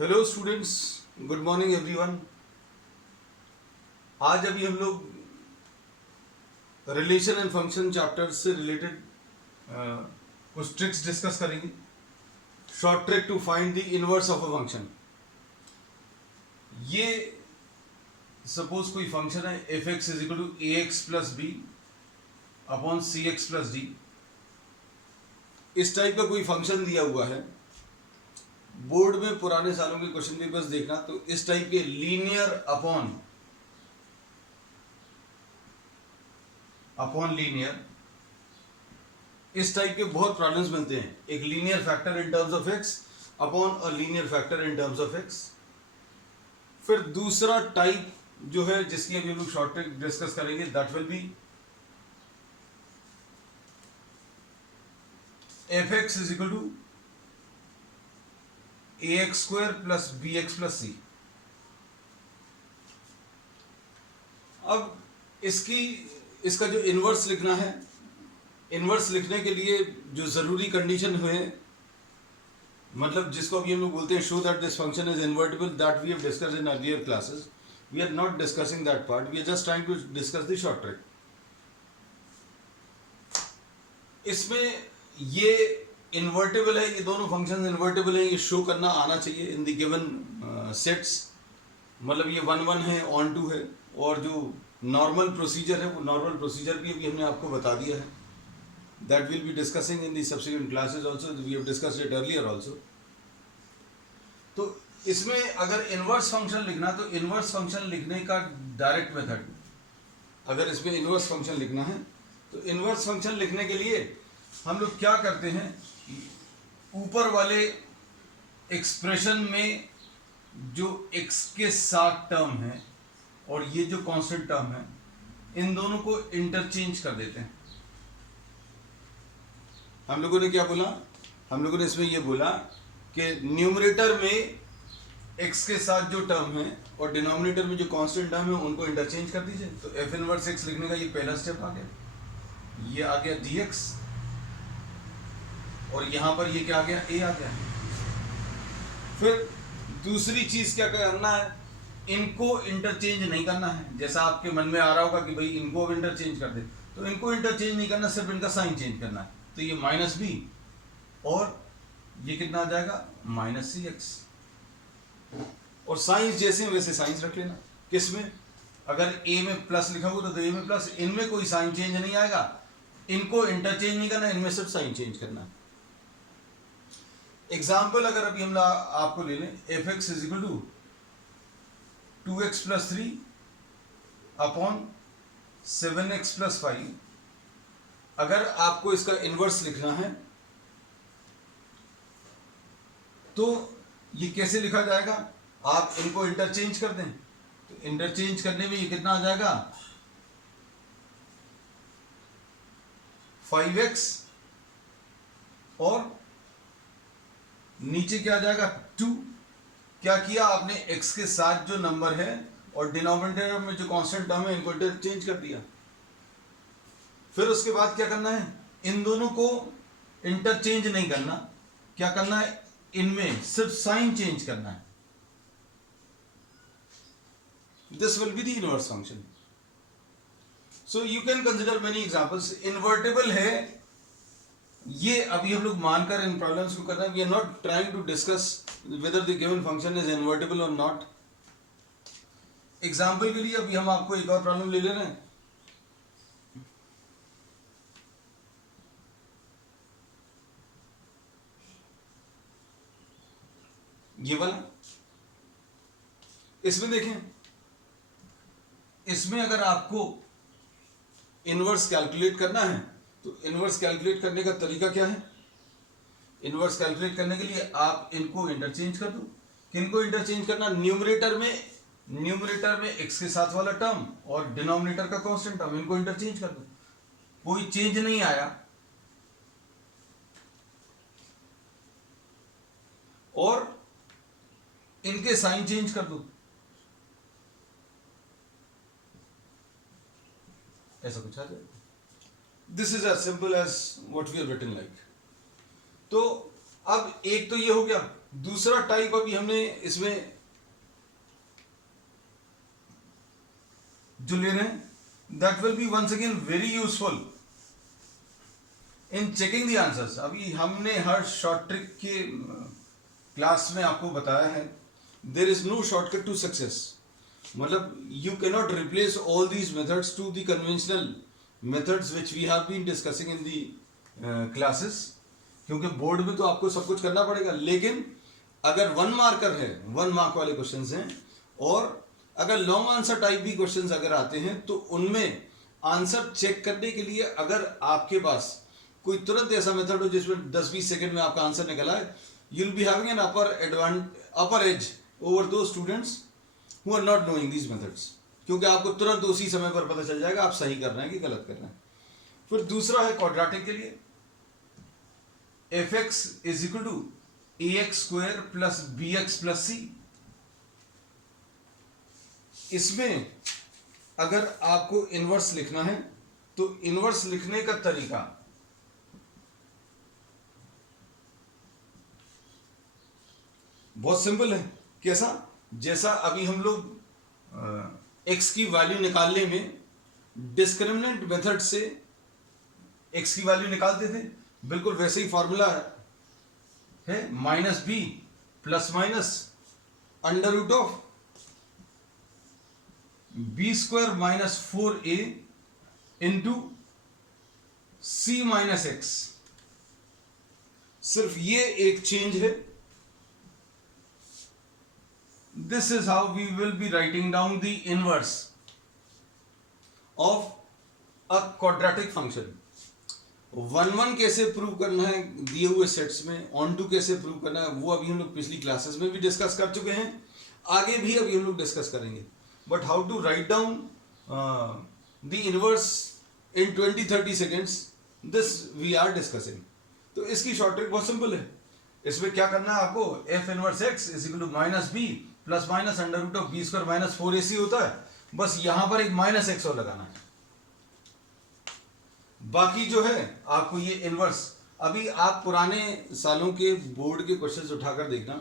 Hello students, good morning everyone. आज अभी हम लोग रिलेशन एंड फंक्शन चैप्टर से रिलेटेड कुछ ट्रिक्स डिस्कस करेंगे। Short trick to find the inverse of a function. ये सपोज कोई फंक्शन है F x is equal to A X plus B upon C X plus D. इस type का कोई function दिया हुआ है। बोर्ड में पुराने सालों के क्वेश्चन पेपर्स देखना, तो इस टाइप के लीनियर अपॉन लीनियर, इस टाइप के बहुत प्रॉब्लम्स बनते हैं। एक linear factor in terms of x upon a linear factor in terms of x. फिर दूसरा टाइप जो है जिसकी अभी हम लोग शॉर्ट ट्रिक डिस्कस करेंगे, that will be f x is equal to A x square plus b x plus c. अब इसका जो इनवर्स लिखना है, इनवर्स लिखने के लिए जो जरूरी कंडीशन हुए, मतलब जिसको अभी हम लोग बोलते हैं show that this function is invertible, that we have discussed in earlier classes. We are not discussing that part, we are just trying to discuss the short trick. इसमें ये इन्वर्टिबल है, ये दोनों फंक्शन इन्वर्टिबल है, ये show करना आना चाहिए इन द गिवन सेट्स। मतलब ये 1 1 है, ऑन 2 है, और जो नॉर्मल प्रोसीजर है वो नॉर्मल प्रोसीजर भी अभी हमने आपको बता दिया है। That will be discussing in the subsequent classes also, we have discussed it earlier also. तो इसमें अगर इनवर्स फंक्शन लिखना, तो इनवर्स फंक्शन लिखने का डायरेक्ट मेथड, अगर इसमें इनवर्स फंक्शन लिखना है तो इनवर्स फंक्शन लिखने के लिए हम लोग क्या करते हैं, ऊपर वाले एक्सप्रेशन में जो x के साथ टर्म है और ये जो कांस्टेंट टर्म है, इन दोनों को इंटरचेंज कर देते हैं। हम लोगों ने क्या बोला, हम लोगों ने इसमें ये बोला कि न्यूमरेटर में x के साथ जो टर्म है और डिनोमिनेटर में जो कांस्टेंट टर्म है उनको इंटरचेंज कर दीजिए। तो f इनवर्स x लिखने का ये पहला स्टेप आ गया, ये आ गया dx, और यहां पर ये क्या आ गया, a आ गया। फिर दूसरी चीज क्या करना है, इनको इंटरचेंज नहीं करना है। जैसा आपके मन में आ रहा होगा कि भाई इनको अब इंटरचेंज कर दे, तो इनको इंटरचेंज नहीं करना, सिर्फ इनका साइन चेंज करना है। तो ये माइनस बी और ये कितना आ जाएगा, माइनस सी एक्स। और साइंस जैसे वैसे साइंस रख लेना। किसमें, अगर ए में प्लस लिखा हुआ तो ए में प्लस, इनमें कोई साइन चेंज नहीं आएगा, इनको इंटरचेंज नहीं करना, इनमें सिर्फ साइन चेंज करना है। एग्जाम्पल अगर अभी हम आपको ले लें, F x is equal to 2x plus 3 upon 7x plus 5। अगर आपको इसका इनवर्स लिखना है तो ये कैसे लिखा जाएगा, आप इनको इंटरचेंज कर दें, तो इंटरचेंज करने में ये कितना आ जाएगा, 5x और नीचे क्या आ जाएगा, 2। क्या किया आपने, x के साथ जो नंबर है और डिनोमिनेटर में जो कांस्टेंट टर्म है इनको इंटरचेंज कर दिया। फिर उसके बाद क्या करना है, इन दोनों को इंटरचेंज नहीं करना, क्या करना है, इनमें सिर्फ साइन चेंज करना है। This will be the inverse function. So you can consider many examples. Invertible है ये अभी हम लोग मानकर इन प्रॉब्लम्स को कर रहे हैं। We are not trying to discuss whether the given function is invertible और नॉट। एग्जाम्पल के लिए अभी हम आपको एक और प्रॉब्लम ले ले रहे हैं। ये वाला, इसमें देखें, इसमें अगर आपको इनवर्स कैलकुलेट करना है तो इनवर्स कैलकुलेट करने का तरीका क्या है, इनवर्स कैलकुलेट करने के लिए आप इनको इंटरचेंज कर दो। किनको इंटरचेंज करना, न्यूमरेटर में x के साथ वाला टर्म और डिनोमिनेटर का कांस्टेंट टर्म, इनको इंटरचेंज कर दो। कोई चेंज नहीं आया, और इनके साइन चेंज कर दो, ऐसा कुछ आ जाएगा। This is as simple as what we have written like. तो अब एक तो ये हो गया, दूसरा टाइप अभी हमने इसमें जो ले रहे हैं, that will be once again very useful in checking the answers. अभी हमने हर शॉर्ट ट्रिक के क्लास में आपको बताया है, there is no shortcut to success. मतलब you can not replace all these methods to the conventional methods which we have been discussing in the classes, क्योंकि बोर्ड में तो आपको सब कुछ करना पड़ेगा। लेकिन अगर 1 मार्कर है, 1 मार्क वाले क्वेश्चंस हैं, और अगर लॉन्ग आंसर टाइप भी क्वेश्चंस अगर आते हैं, तो उनमें आंसर चेक करने के लिए अगर आपके पास कोई तुरंत ऐसा मेथड हो जिसमें 10-20 सेकंड में आपका आंसर निकला है, you will be having an upper edge over दो students who are not knowing these methods, क्योंकि आपको तुरंत उसी समय पर पता चल जाएगा आप सही कर रहे हैं कि गलत कर रहे हैं। फिर दूसरा है क्वाड्रेटिक के लिए, fx is equal to ax² plus bx plus c। इसमें अगर आपको इनवर्स लिखना है तो इनवर्स लिखने का तरीका बहुत सिंपल है। कैसा? जैसा अभी हम लोग x की वैल्यू निकालने में डिस्क्रिमिनेंट मेथड से x की वैल्यू निकालते थे, बिल्कुल वैसे ही फॉर्मूला है -b plus minus under root of b² minus 4a into c minus x। सिर्फ ये एक चेंज है। This is how we will be writing down the inverse of a quadratic function. 1-1 कैसे प्रूव करना है दिए हुए सेट्स में, ऑन टू कैसे प्रूव करना है, वो अभी हम लोग पिछली क्लासेस में भी डिस्कस कर चुके हैं, आगे भी अभी हम लोग डिस्कस करेंगे। But how to write down the inverse in 20-30 seconds, this we are discussing. तो इसकी शॉर्ट ट्रिक बहुत सिंपल है। इसमें क्या करना है आपको, F inverse X is equal to minus B plus minus under root of b² minus 4ac होता है, बस यहां पर एक माइनस एक्स और लगाना है। बाकी जो है आपको ये इनवर्स, अभी आप पुराने सालों के बोर्ड के क्वेश्चंस उठाकर देखना,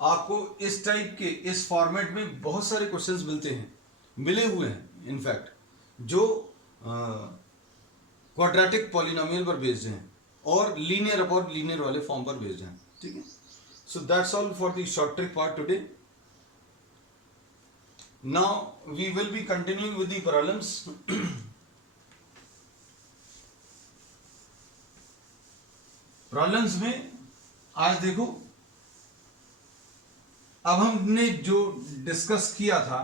आपको इस टाइप के इस फॉर्मेट में बहुत सारे क्वेश्चंस मिलते हैं, मिले हुए हैं इनफैक्ट, जो क्वाड्रेटिक पॉलिनोमियल पर बेस्ड हैं और लीनियर अपॉन लीनियर वाले फॉर्म पर बेस्ड हैं। ठीक है, so that's all for the short trick part today. Now we will be continuing with the problems. Problems में आज देखो, अब हमने जो डिस्कस किया था,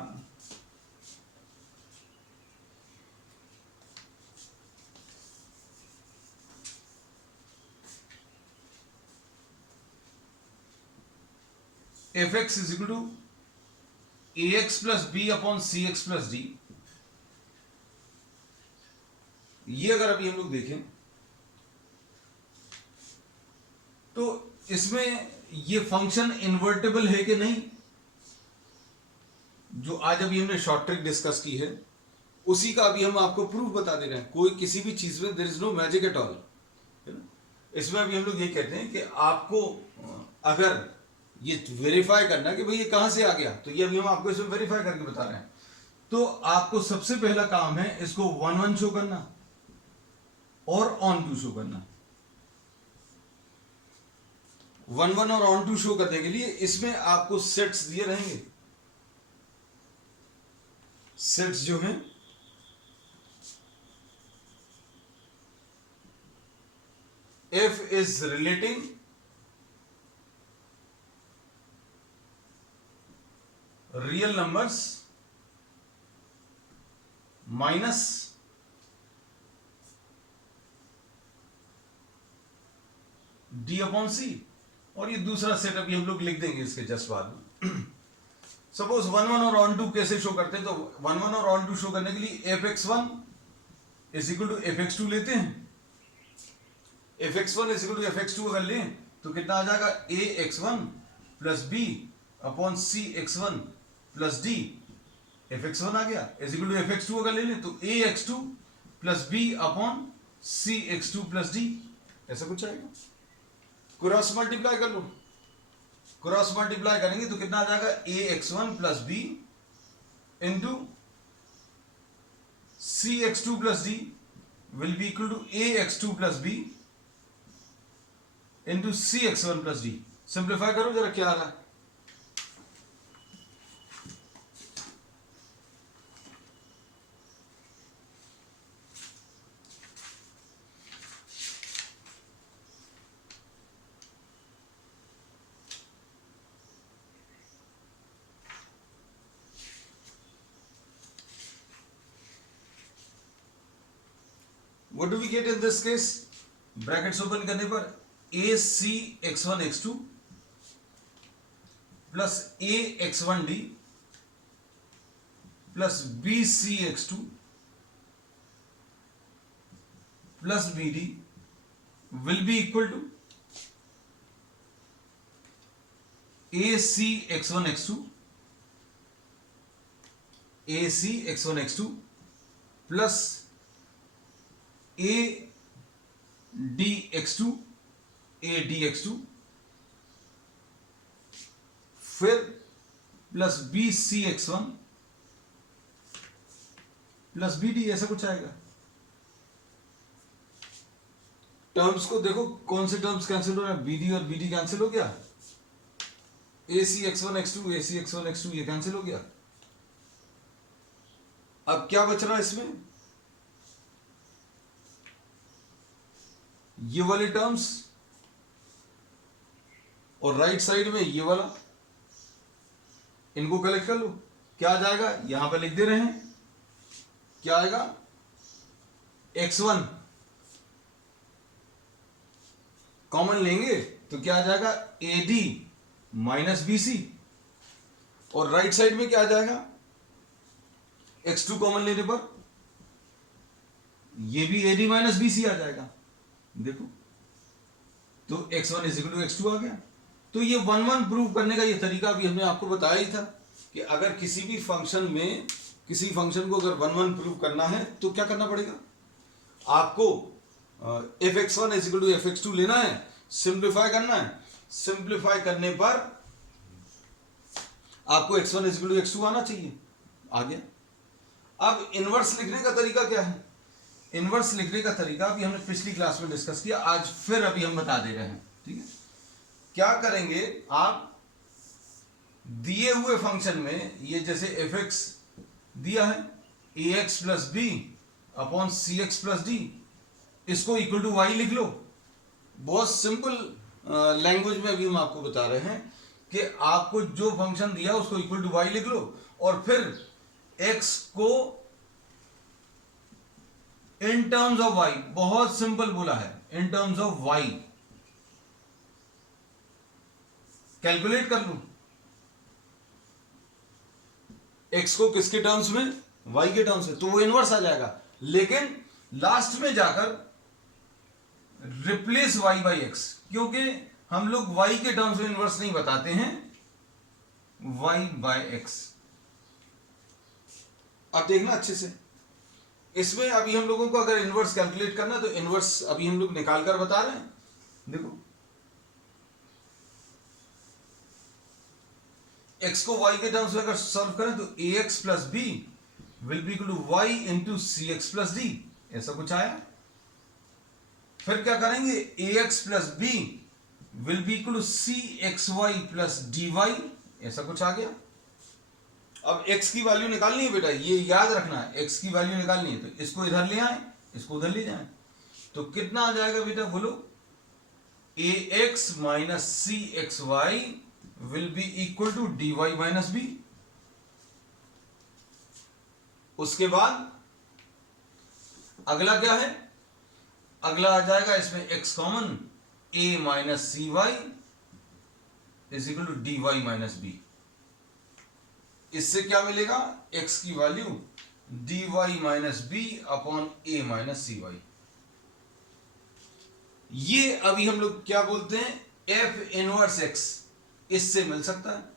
fx is equal to ax plus B upon cx plus D. ये अगर अभी हम लोग देखें तो इसमें ये फंक्शन इन्वर्टेबल है कि नहीं, जो आज अभी हमने शॉर्ट ट्रिक डिस्कस की है उसी का अभी हम आपको प्रूफ बता दे रहे हैं। कोई किसी भी चीज में there is no magic at all. इसमें अभी हम लोग ये कहते हैं कि आपको अगर ये वेरीफाई करना है कि भाई ये कहां से आ गया, तो ये अभी हम आपको इसमें वेरीफाई करके बता रहे हैं। तो आपको सबसे पहला काम है इसको 1-1 शो करना और ऑन टू शो करना। 1-1 और ऑन टू शो करने के लिए इसमें आपको सेट्स दिए रहेंगे। सेट्स जो हैं f is relating real numbers minus d upon c, और ये दूसरा सेट अभी हम लोग लिख देंगे इसके जस्ट बाद में। सपोज 1-1 और ऑन टू कैसे शो करते हैं, तो 1-1 और ऑन टू शो करने के लिए fx1 is equal to fx2 लेते हैं। fx1 is equal to fx2 अगर लें तो कितना आ जाएगा, ax1 plus b upon cx1 plus d। fx1 आ गया इज इक्वल टू fx2 अगर ले लें तो ax2 plus b upon cx2 plus d, ऐसा कुछ आएगा। क्रॉस मल्टीप्लाई कर लो, क्रॉस मल्टीप्लाई करेंगे तो कितना आ जाएगा, a x one plus b into C x two plus d will be equal to A x two plus b into C x one plus d. Simplify करो जरा क्या आ रहा है। What do we get in this case? Brackets open करने पर a c x one x two plus a x one d plus b c x two plus b d will be equal to a c x one x two, a c x one x two plus a d x two, a d x two, फिर plus b c x one plus b d, ऐसा कुछ आएगा। Terms को देखो कौन से terms cancel हो रहे हैं, बी डी और बी डी कैंसिल हो गया, a c x one x two, a c x one x two ये कैंसिल हो गया। अब क्या बच रहा है इसमें, ये वाले टर्म्स और राइट साइड में ये वाला, इनको कलेक्ट कर लो। क्या आ जाएगा, यहां पे लिख दे रहे हैं, क्या आएगा, x1 कॉमन लेंगे तो क्या आ जाएगा, AD माइनस BC, और राइट साइड में क्या आ जाएगा, x2 कॉमन लेने पर ये भी AD माइनस BC आ जाएगा। देखो तो x1 is equal to x2 आ गया। तो ये 1-1 प्रूव करने का ये तरीका भी हमने आपको बताया ही था कि अगर किसी भी फंक्शन में, किसी फंक्शन को अगर 1-1 प्रूव करना है तो क्या करना पड़ेगा, आपको fx1 is equal to fx2 लेना है, सिंप्लीफाई करना है, सिंप्लीफाई करने पर आपको x1 is equal to x2 आना चाहिए, आ गया। अब इनवर्स लिखने का तरीका क्या है, इनवर्स लिखने का तरीका अभी हमने पिछली क्लास में डिस्कस किया, आज फिर अभी हम बता दे रहे हैं। ठीक है, क्या करेंगे, आप दिए हुए फंक्शन में ये जैसे fx दिया है ax plus B upon C X plus D, इसको इक्वल टू y लिख लो। बहुत सिंपल लैंग्वेज में अभी हम आपको बता रहे हैं कि आपको जो फंक्शन दिया उसको इक्वल टू y लिख लो, और फिर x को इन टर्म्स ऑफ y, बहुत सिंपल बोला है, इन टर्म्स ऑफ y कैलकुलेट कर लूं। x को किसके टर्म्स में, y के टर्म्स में, तो वो इनवर्स आ जाएगा। लेकिन लास्ट में जाकर रिप्लेस y बाई x, क्योंकि हम लोग y के टर्म्स में इनवर्स नहीं बताते हैं, y बाय x। अब देखना अच्छे से, इसमें अभी हम लोगों को अगर इनवर्स कैलकुलेट करना है तो इनवर्स अभी हम लोग निकाल कर बता रहे हैं। देखो x को y के टर्म्स में अगर सॉल्व करें तो ax plus B will be equal to y into C X plus D, ऐसा कुछ आया। फिर क्या करेंगे, ax plus B will be equal to C X Y plus D Y, ऐसा कुछ आ गया। अब x की वैल्यू निकालनी है बेटा, ये याद रखना है, x की वैल्यू निकालनी है तो इसको इधर ले आए, इसको उधर ले जाए, तो कितना आ जाएगा बेटा, बोलो, ax minus C X Y will be equal to D Y minus B. उसके बाद अगला क्या है, अगला आ जाएगा इसमें x common, a minus C y is equal to D Y minus b. इससे क्या मिलेगा, x की value d Y minus B upon a minus C y. ये अभी हम लोग क्या बोलते हैं, f इनवर्स x, इससे मिल सकता है।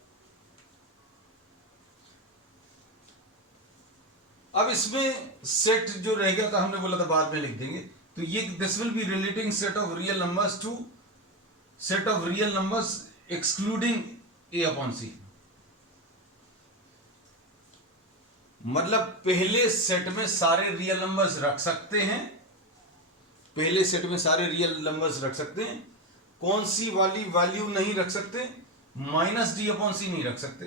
अब इसमें सेट जो रह गया था, हमने बोला था बाद में लिख देंगे, तो ये this will be relating set of real numbers to set of real numbers excluding a upon c। मतलब पहले सेट में सारे रियल नंबर्स रख सकते हैं, पहले सेट में सारे रियल नंबर्स रख सकते हैं, कौन सी वाली वैल्यू नहीं रख सकते, माइनस डी अपॉन सी नहीं रख सकते।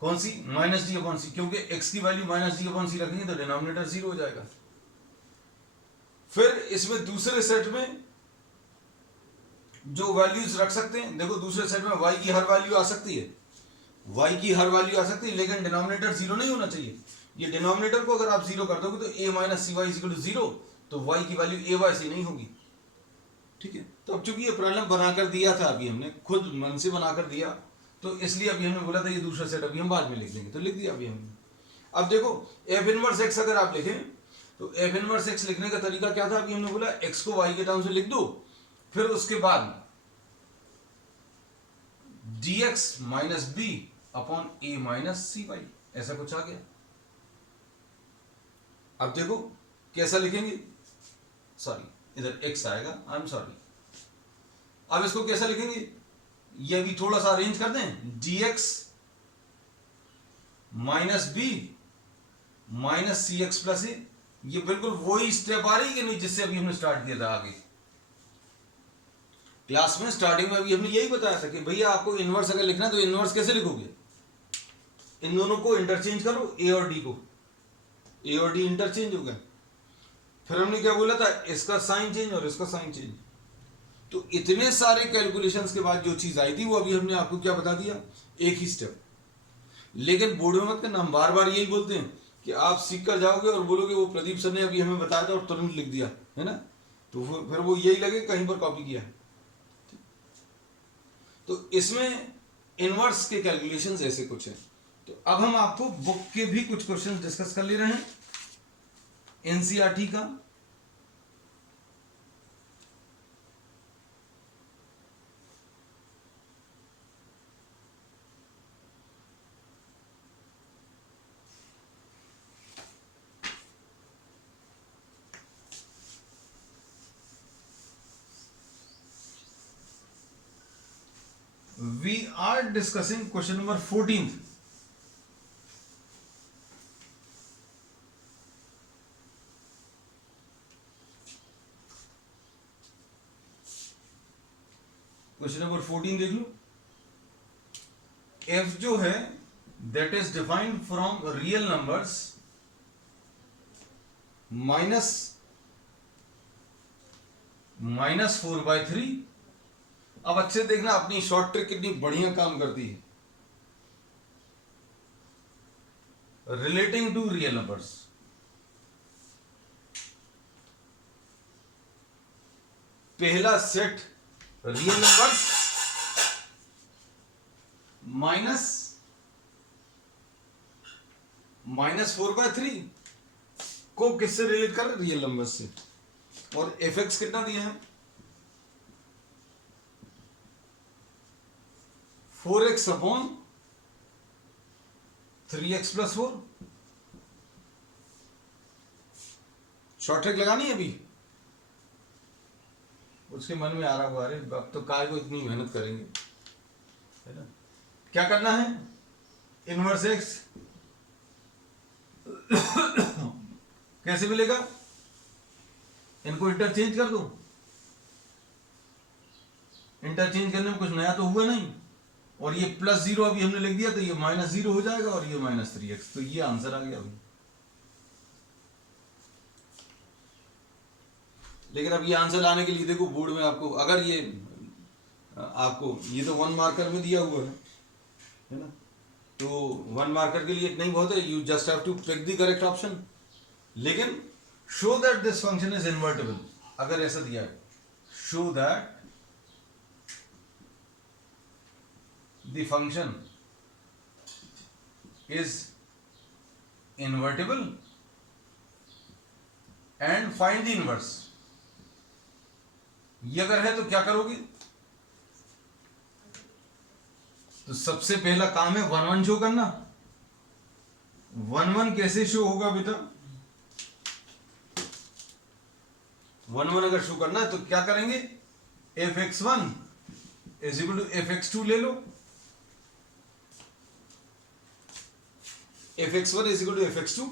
कौन सी? माइनस डी अपॉन सी, क्योंकि x की वैल्यू माइनस डी अपॉन सी रखेंगे तो डिनोमिनेटर 0 हो जाएगा। फिर इसमें दूसरे सेट में जो वैल्यूज रख सकते हैं, देखो दूसरे सेट में y की हर वैल्यू आ सकती है, y की हर वैल्यू आ सकती है, लेकिन डिनोमिनेटर 0 नहीं होना चाहिए। ये डिनोमिनेटर को अगर आप 0 कर दोगे तो a minus C Y equal to 0, तो y की वैल्यू a वाई से नहीं होगी। ठीक है, तो अब चूंकि ये प्रॉब्लम बनाकर दिया था, अभी हमने खुद मन से बनाकर दिया, तो इसलिए अभी हमने बोला था ये दूसरा सेट अभी हम बाद में लिख देंगे, तो लिख दिया अभी हमने। अब देखो f इनवर्स x अगर आप लिखें तो f इनवर्स x लिखने का तरीका क्या था? अभी हमने बोला x को y के टर्म से लिख दो, फिर उसके बाद dx minus B upon a minus C Y, ऐसा कुछ आ गया। अब देखो कैसा लिखेंगे, सॉरी इधर x आएगा, आई एम सॉरी। अब इसको कैसा लिखेंगे, ये भी थोड़ा सा अरेंज कर दें, dx minus B minus C X plus ए। ये बिल्कुल वही स्टेप आ रही है कि नहीं जिससे अभी हमने स्टार्ट किया था। आगे क्लास में स्टार्टिंग में अभी हमने यही बताया था कि भैया आपको इनवर्स अगर लिखना है तो इनवर्स कैसे लिखोगे, इन दोनों को इंटरचेंज करो, ए और डी को, ए और डी इंटरचेंज हो गए। फिर हमने क्या बोला था, इसका साइन चेंज और इसका साइन चेंज। तो इतने सारे कैलकुलेशंस के बाद जो चीज आई थी वो अभी हमने आपको क्या बता दिया, एक ही स्टेप। लेकिन बोर्ड में मत करना, हम बार बार यही बोलते हैं कि आप सीख कर जाओगे और बोलोगे वो प्रदीप सर ने अभी हमें बताया था और तुरंत लिख दिया, है ना, तो फिर वो यही लगे कहीं पर कॉपी किया। तो इसमें इनवर्स के कैलकुलेशंस ऐसे कुछ हैं। तो अब हम आपको बुक के भी कुछ क्वेश्चन डिस्कस कर ले रहे हैं, एनसीईआरटी का। We are discussing question number 14. Question number 14 देख लो। f जो है that is defined from real numbers minus 4/3। अब अच्छे देखना, अपनी शॉर्ट ट्रिक कितनी बढ़िया काम करती है। रिलेटिंग टू रियल नंबर्स, पहला सेट रियल नंबर्स माइनस 4/3 को किससे रिलेट कर, रियल नंबर्स से। और एफ एक्स कितना दिया है, 4x upon 3x plus 4। Short trick लगानी है अभी, उसके मन में आ रहा होगा अरे अब तो काय को इतनी मेहनत करेंगे, है ना। क्या करना है, इनवर्स एक्स कैसे मिलेगा, इनको इंटरचेंज कर दो। इंटरचेंज करने में कुछ नया तो हुआ नहीं, और ये प्लस 0 अभी हमने लिख दिया तो ये माइनस 0 हो जाएगा, और ये माइनस 3x, तो ये आंसर आ गया अभी। लेकिन अब ये आंसर लाने के लिए देखो बोर्ड में आपको, अगर ये आपको ये तो 1 मार्कर में दिया हुआ है ना, तो 1 मार्कर के लिए इतना ही बहुत है, you just have to pick the correct option. लेकिन show that this function is invertible, अगर ऐसा दिया है, show that the function is invertible and find the inverse। ये अगर है तो क्या करोगे, तो सबसे पहला काम है 1 1 शो करना। 1 1 कैसे शो होगा बेटा, 1 1 अगर शो करना है तो क्या करेंगे, f x one is equal to f x two ले लो, f x one is equal to f x two,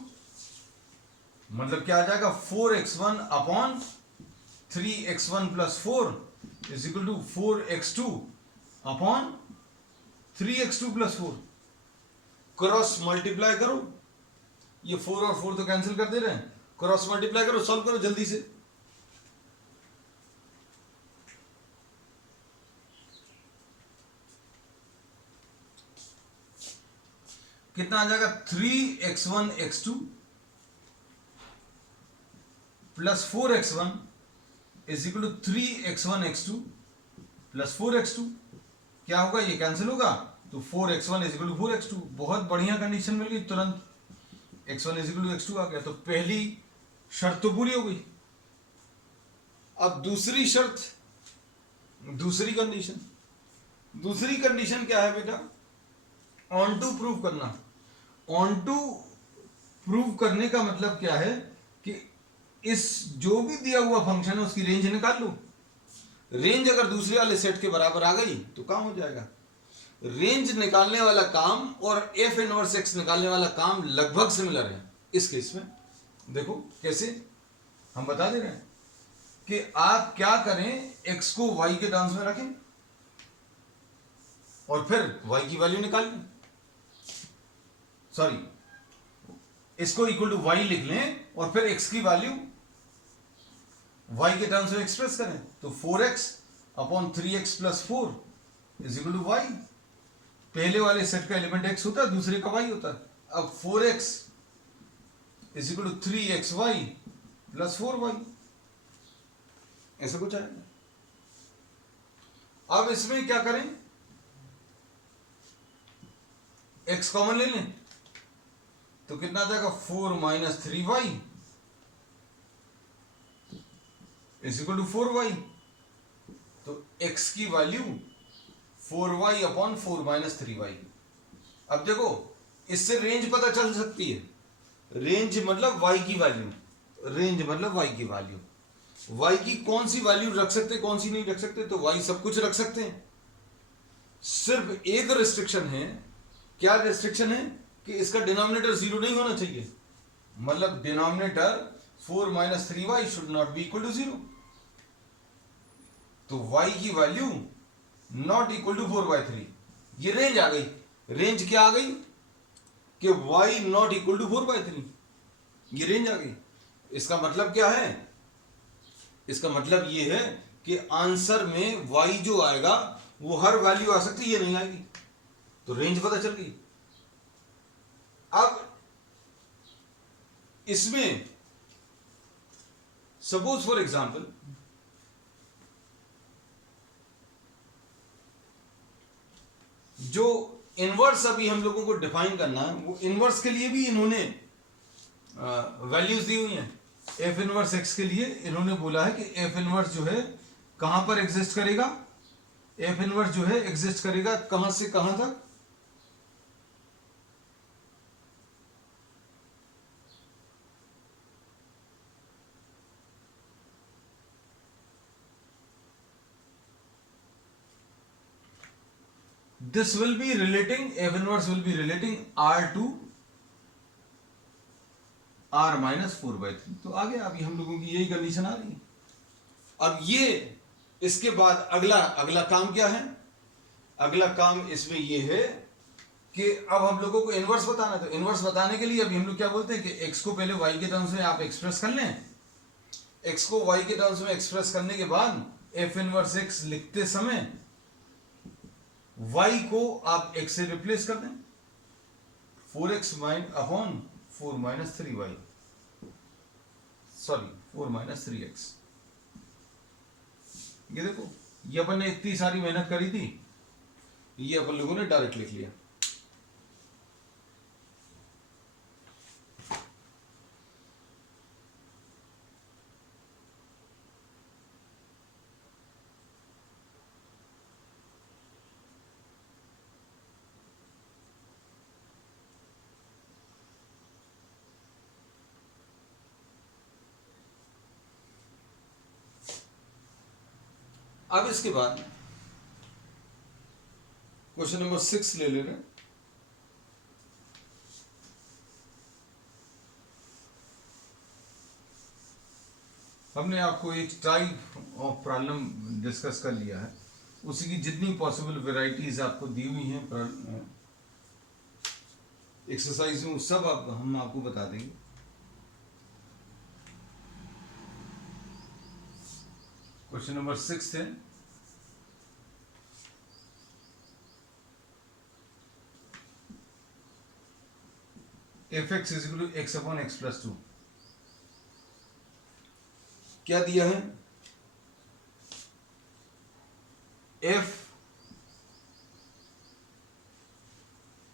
मतलब क्या आ जाएगा 4x1 upon 3x1 plus 4 is equal to 4x2 upon 3x2 plus 4। Cross multiply करो, ये 4 और 4 तो कैंसिल कर दे रहे हैं, क्रॉस मल्टीप्लाई करो, सॉल्व करो जल्दी से। कितना आ जाएगा 3x1 x2 plus 4x1 is equal to 3x1 x2 plus 4x2। क्या होगा, ये कैंसिल होगा, तो 4x1 is equal to 4x2। बहुत बढ़िया कंडीशन मिल गई, तुरंत x1 is equal to x2 आ गया। तो पहली शर्त तो पूरी हो गई। अब दूसरी शर्त, दूसरी कंडीशन क्या है बेटा, ऑन टू प्रूव करना। ऑन टू प्रूव करने का मतलब क्या है कि इस जो भी दिया हुआ फंक्शन है उसकी रेंज निकाल लो। रेंज अगर दूसरे वाले सेट के बराबर आ गई तो काम हो जाएगा। रेंज निकालने वाला काम और एफ इनवर्स एक्स निकालने वाला काम लगभग सिमिलर है। इस केस में देखो कैसे हम बता दे रहे हैं कि आप क्या करें, एक्स को वाई के टर्म्स में रखें और फिर वाई की वैल्यू निकाल लें, सॉरी इसको इक्वल टू वाई लिख लें और फिर एक्स की वैल्यू वाई के टर्म्स में एक्सप्रेस करें। तो 4x upon 3x plus 4 is equal to Y. पहले वाले सेट का एलिमेंट x होता है, दूसरे का y होता है। अब 4x is equal to 3xy plus 4y, ऐसा कुछ आएगा। अब इसमें क्या करें, x कॉमन ले लें तो कितना आ जाएगा 4 minus 3y is equal to 4y। तो x की value 4y upon 4 minus 3y। अब देखो इससे रेंज पता चल सकती है। रेंज मतलब y की वैल्यू, रेंज मतलब y की वैल्यू, y की कौन सी वैल्यू रख सकते कौन सी नहीं रख सकते, तो y सब कुछ रख सकते हैं। सिर्फ एक रिस्ट्रिक्शन है। क्या रिस्ट्रिक्शन है कि इसका डिनोमिनेटर 0 नहीं होना चाहिए, मतलब denominator 4 minus 3y should not be equal to 0। तो y की वैल्यू नॉट इक्वल टू 4/3, ये रेंज आ गई। रेंज क्या आ गई कि y नॉट इक्वल टू 4/3, ये रेंज आ गई। इसका मतलब क्या है, इसका मतलब ये है कि आंसर में y जो आएगा वो हर वैल्यू आ सकती है, ये नहीं आएगी। तो रेंज पता चल गई। अब इसमें सपोज फॉर एग्जांपल जो इनवर्स अभी हम लोगों को डिफाइन करना है, वो इनवर्स के लिए भी इन्होंने वैल्यूज दी हुई हैं। एफ इनवर्स एक्स के लिए इन्होंने बोला है कि एफ इनवर्स जो है कहां पर एग्जिस्ट करेगा, एफ इनवर्स जो है एग्जिस्ट करेगा कहां से कहां तक, this will be relating, F inverse will be relating R to R minus 4/3। तो आगे अभी हम लोगों की यही कंडीशन आ रही है। अब ये इसके बाद अगला काम क्या है, अगला काम इसमें ये है कि अब हम लोगों को इनवर्स बताना है। तो इनवर्स बताने के लिए अभी हम लोग क्या बोलते हैं कि x को पहले y के टर्म्स में आप एक्सप्रेस कर लें। x को y के टर्म्स में एक्सप्रेस करने के बाद f इनवर्स x लिखते समय y को आप x से रिप्लेस कर दें, 4x upon 4 minus 3y, sorry 4 minus 3x। ये देखो, ये अपन ने इतनी सारी मेहनत करी थी, ये अपन लोगों ने डायरेक्ट लिख लिया। अब इसके बाद क्वेश्चन नंबर 6 ले लेना। हमने आपको एक टाइप ऑफ प्रॉब्लम डिस्कस कर लिया है, उसी की जितनी पॉसिबल वेराइटीज आपको दी हुई हैं एक्सरसाइज में, सब हम आपको बता देंगे। क्वेश्चन नंबर 6 है, f(x) = x/x+2। क्या दिया है? f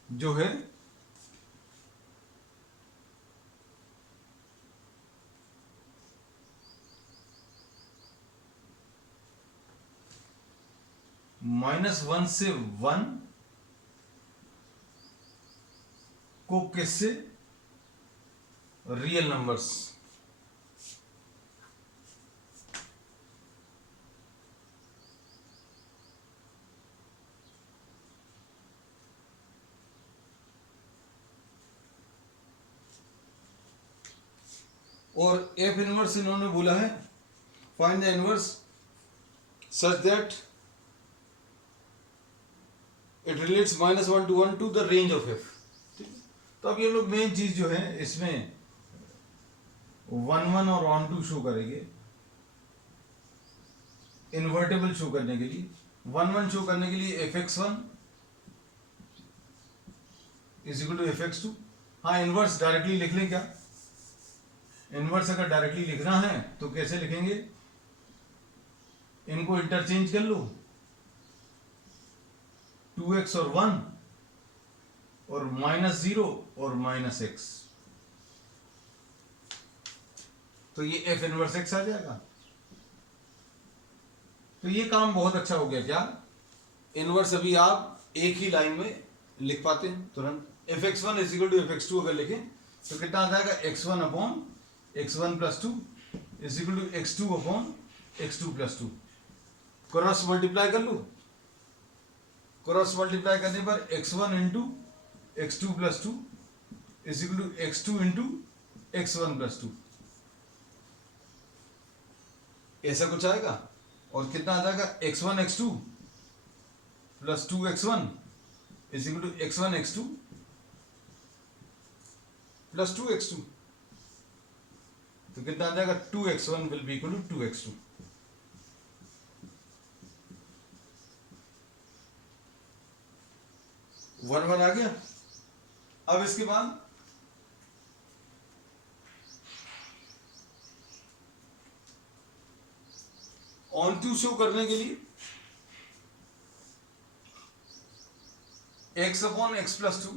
जो है -1 से 1 को किससे? Real numbers. और एफ इनवर्स इन्होंने बोला है find the inverse such that it relates -1 to 1 to the range of F. तो अब ये लोग मेन चीज जो है इसमें 1 1 और ऑन टू शो करेंगे इन्वर्टेबल शो करने के लिए। 1 1 शो करने के लिए f(x1) = f(x2)। हाँ, इनवर्स डायरेक्टली लिख लें क्या? इनवर्स अगर डायरेक्टली लिखना है तो कैसे लिखेंगे? इनको इंटरचेंज कर लो, 2x और 1 और -0 और -x, तो ये f इनवर्स x आ जाएगा। तो ये काम बहुत अच्छा हो गया। क्या इनवर्स अभी आप एक ही लाइन में लिख पाते हैं तुरंत। f(x1) = f(x2) अगर लिखें तो कितना आ जाएगा? x1/x1+2 = x2/x2+2। क्रॉस मल्टीप्लाई कर लो। क्रॉस मल्टीप्लाई करने पर x1 × x2+2 = x2 × x1+2, ऐसा कुछ आएगा। और कितना आ जाएगा? x1x2 + 2x1 = x1x2 + 2x2। तो कितना आ जाएगा? 2x1 will be equal to 2x2। One one आ गया। अब इसके बाद ऑन टू शो करने के लिए x/x+2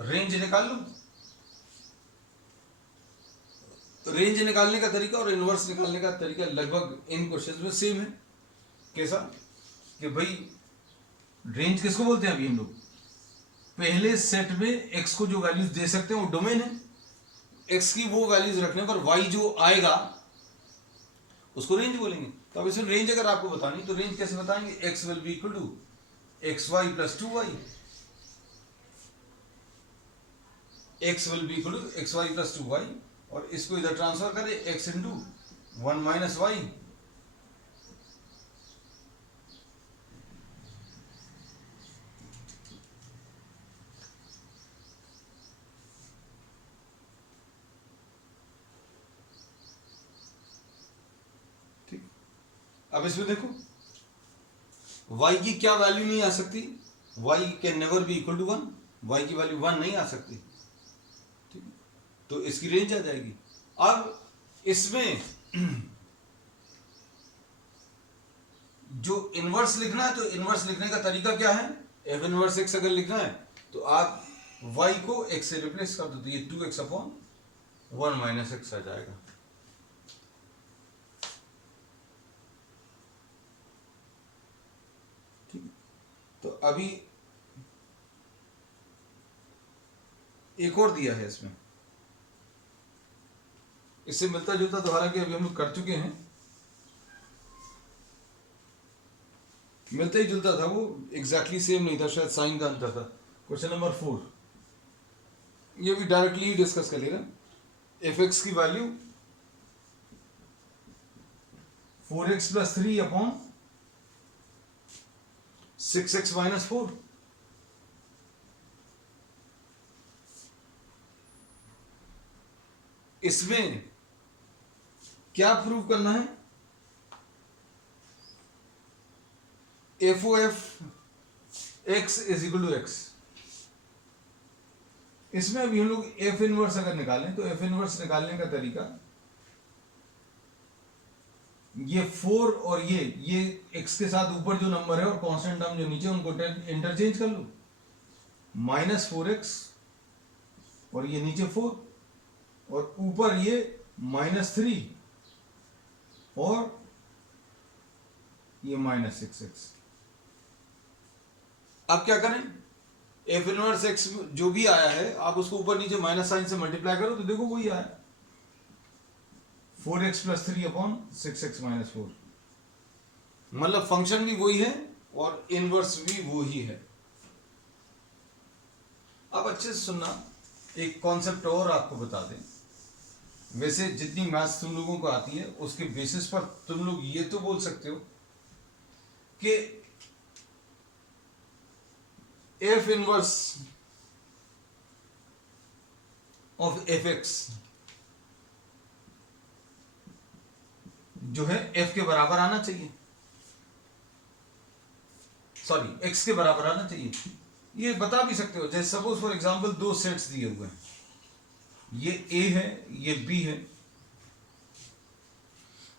रेंज निकाल लो। रेंज निकालने का तरीका और इनवर्स निकालने का तरीका लगभग इन क्वेश्चंस में सेम है। कैसा कि भाई रेंज किसको बोलते हैं? अभी हम लोग पहले सेट में x को जो वैल्यूज दे सकते हैं वो डोमेन है। x की वो वैल्यूज रखने पर y जो आएगा उसको रेंज बोलेंगे। तो अब इसमें रेंज अगर आपको बतानी तो रेंज कैसे बताएंगे? x will be equal to xy plus 2y, x will be equal to xy plus 2y, और इसको इधर ट्रांसफर करें x into 1 minus y, ठीक। अब इसमें देखो y की क्या वैल्यू नहीं आ सकती? y can never be equal to 1, y की वैल्यू 1 नहीं आ सकती, ठीक। तो इसकी रेंज आ जाएगी। अब इसमें जो इनवर्स लिखना है तो इनवर्स लिखने का तरीका क्या है? f इनवर्स x अगर लिखना है तो आप y को x से रिप्लेस कर दो, तो ये 2x/1 माइनस x आ जाएगा। ठीक। तो अभी एक और दिया है इसमें, इससे मिलता जुलता तो हालांकि अभी हम लोग कर चुके हैं, मिलता ही जुलता था वो, एग्जैक्टली सेम नहीं था, शायद साइन का अंतर था। क्वेश्चन नंबर 4, ये भी डायरेक्टली डिस्कस कर लेगा। एफ एक्स की वैल्यू 4x + 3 अपॉन 6x - 4। इसमें क्या प्रूव करना है? F O F x is equal to X. इसमें अभी हम लोग एफ इनवर्स अगर निकालें तो एफ इनवर्स निकालने का तरीका, ये 4 और ये x के साथ ऊपर जो नंबर है और कांस्टेंट टर्म जो नीचे, उनको इंटरचेंज कर लो। -4x और ये नीचे 4 और ऊपर ये -3 और ये -6x। अब क्या करें? एफ इनवर्स एक्स जो भी आया है आप उसको ऊपर नीचे माइनस साइन से मल्टीप्लाई करो तो देखो वही आया, 4x + 3 अपॉन 6x - 4। मतलब फंक्शन भी वही है और इनवर्स भी वही है। अब अच्छे से सुनना, एक कॉन्सेप्ट और आपको बता दें। वैसे जितनी मैथ्स तुम लोगों को आती है उसके बेसिस पर तुम लोग ये तो बोल सकते हो कि F inverse of F x जो है एफ के बराबर आना चाहिए, सॉरी एक्स के बराबर आना चाहिए। ये बता भी सकते हो, जैसे सपोज फॉर एग्जांपल दो सेट्स दिए हुए हैं, ये ए है ये बी है।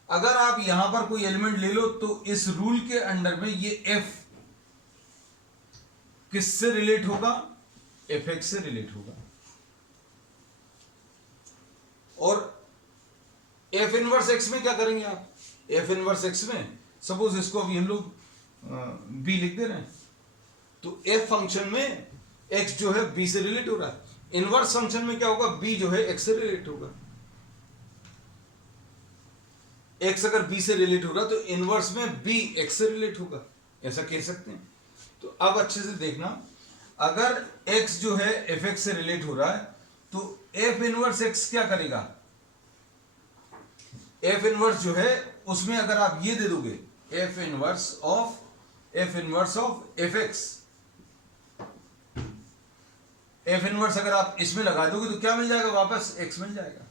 अगर आप यहां पर कोई एलिमेंट ले लो तो इस रूल के अंडर में ये एफ किससे रिलेट होगा? एफ एक्स से रिलेट होगा। और एफ इनवर्स एक्स में क्या करेंगे आप? एफ इनवर्स एक्स में सपोज इसको अभी हम लोग बी लिख दे रहे हैं, तो एफ फंक्शन में एक्स जो है बी से रिलेट हो रहा है, इनवर्स फंक्शन में क्या होगा? बी जो है एक्स से रिलेट होगा। एक्स अगर बी से रिलेट हो रहा तो इनवर्स में बी एक्स से रिलेट होगा, ऐसा कह सकते हैं। तो अब अच्छे से देखना, अगर x जो है एफ एक्स से रिलेट हो रहा है तो एफ इनवर्स एक्स क्या करेगा? एफ इनवर्स जो है उसमें अगर आप ये दे दोगे F inverse of F x, F inverse अगर आप इसमें लगा दोगे तो क्या मिल जाएगा? वापस x मिल जाएगा।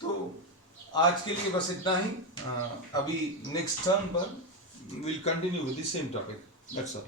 तो आज के लिए बस इतना ही। अभी नेक्स्ट टर्न पर will continue with the same topic. That's all.